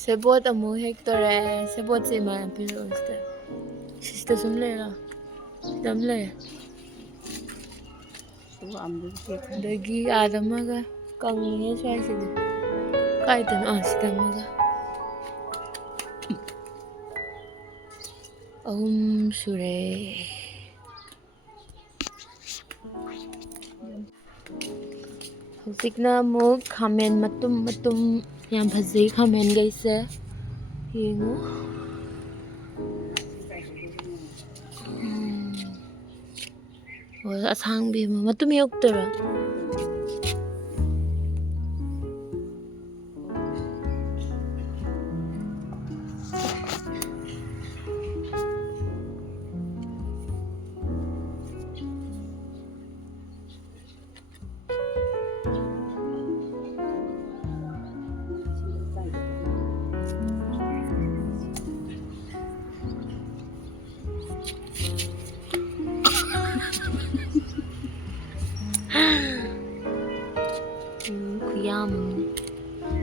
Sebot amu hectare sebot si ma piro iste sista sumle la damle dagi adamaga kangi swai sidi kaitan sidamaga sure hꯧsikna amuk khamen matum yam phajei khamen gaise yengu asangbi matum yoktara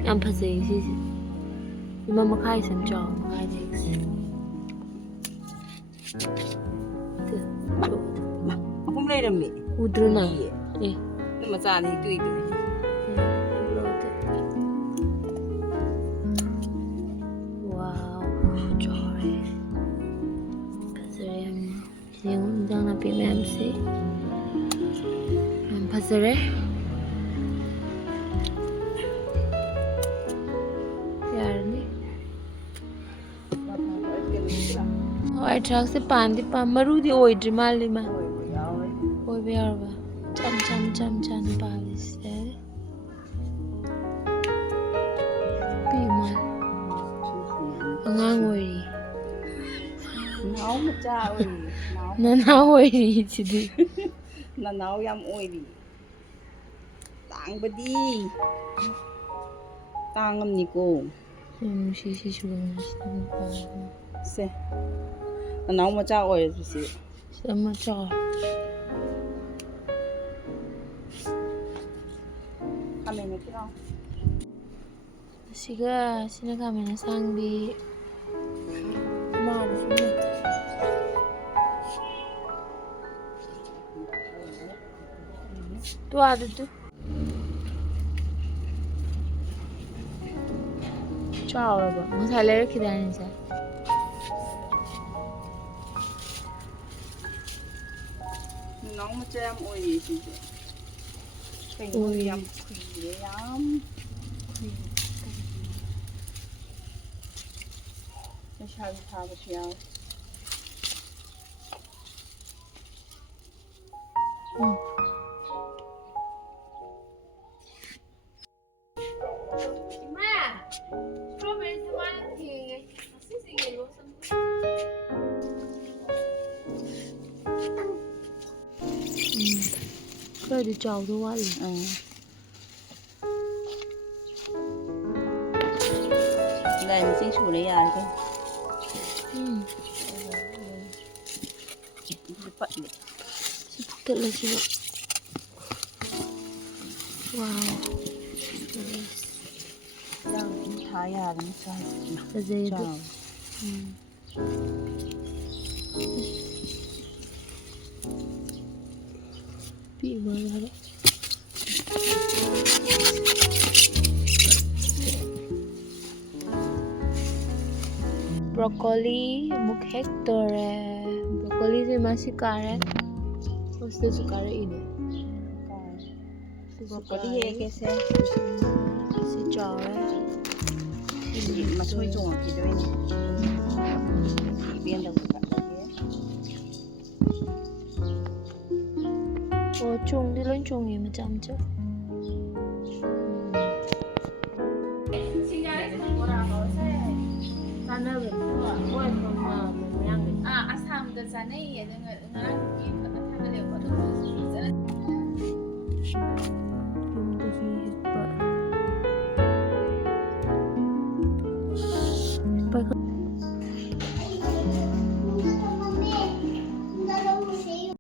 yam phajei sisi ima makhai sam chaw makhai dex không lấy được mẹ udruna nhưng mà già thì tùy tùy wow trời phajei yang jang na pi mem se phajei Oi truck se pan di pa maru di oi dri mali ma oi be arba cham pa se pi ma angang oi nấu mà cha ơi na oi chi di là nấu yam oi đi tang ba đi tang ngâm ni cô si sugang pa se là nấu mà cha oi rồi chị sama cha kami nó cái đâu siga sina kami na sangbi ma sumne tu adu tu chao ba masala rakhi dani sa nấu mà cha em oi gì chị oi yam khuy yam cái sao đi thao cái sao Rồi đi chào tôi quá đi. Đây mình xin chủ đấy à cái. Phận đấy. Tự là chị. Wow. Đang thái à làm sao? Là gì đó. Bị mơ ra đấy. Broccoli một hectare. Broccoli thì mà xí cà rét. Không xí cà rét ini. Broccoli hay cái xe. Xí chảo rét. Mà xôi trộn thì đây này. Thì bên đầu cả. chung đi lên chung gì mà chăm chứ. Asam dan sana ya dengan ini kita tak ada lewat.